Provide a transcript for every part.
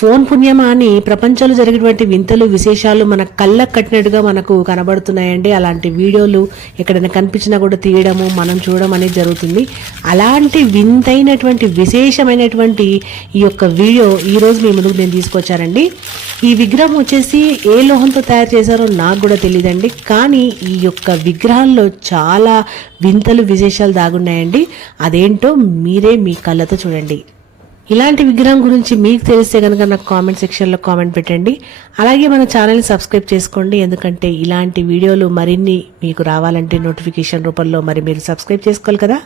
Phone పుణ్యమా అని ప్రపంచంలో జరిగినటువంటి వింతలు విశేషాలు మన కళ్ళకు కట్టినట్టుగా మనకు కనబడుతున్నాయండి. అలాంటి వీడియోలు ఎక్కడైనా కనిపించినా కూడా తీయడము మనం చూడడం అనేది జరుగుతుంది. అలాంటి వింతైనటువంటి విశేషమైనటువంటి ఈ యొక్క వీడియో ఈరోజు మీ ముందుకు నేను తీసుకొచ్చానండి. ఈ విగ్రహం వచ్చేసి ఏ లోహంతో తయారు చేశారో నాకు కూడా తెలియదండి కానీ ఈ యొక్క విగ్రహంలో చాలా వింతలు విశేషాలు దాగున్నాయండి. అదేంటో మీరే మీ కళ్ళతో చూడండి. ఇలాంటి విగ్రహం గురించి మీకు తెలిస్తే కనుక నాకు కామెంట్ సెక్షన్లో కామెంట్ పెట్టండి. అలాగే మన ఛానల్ని సబ్స్క్రైబ్ చేసుకోండి. ఎందుకంటే ఇలాంటి వీడియోలు మరిన్ని మీకు రావాలంటే నోటిఫికేషన్ రూపంలో మరి మీరు సబ్స్క్రైబ్ చేసుకోవాలి కదా.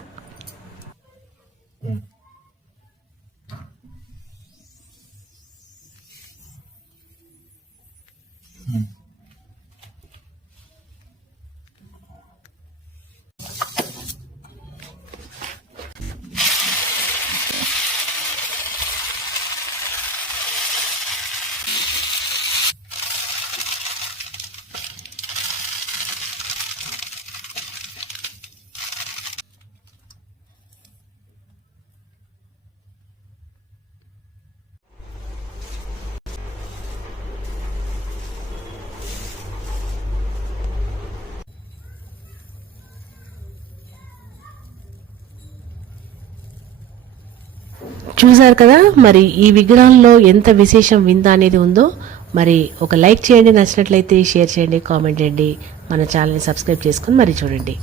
చూశారు కదా? మరి ఈ విగ్రహంలో ఎంత విశేషం వింత అనేది ఉందో మరి ఒక లైక్ చేయండి నచ్చినట్లయితే షేర్ చేయండి కామెంట్ చేయండి. మన ఛానల్ని సబ్స్క్రైబ్ చేసుకొని మరి చూడండి.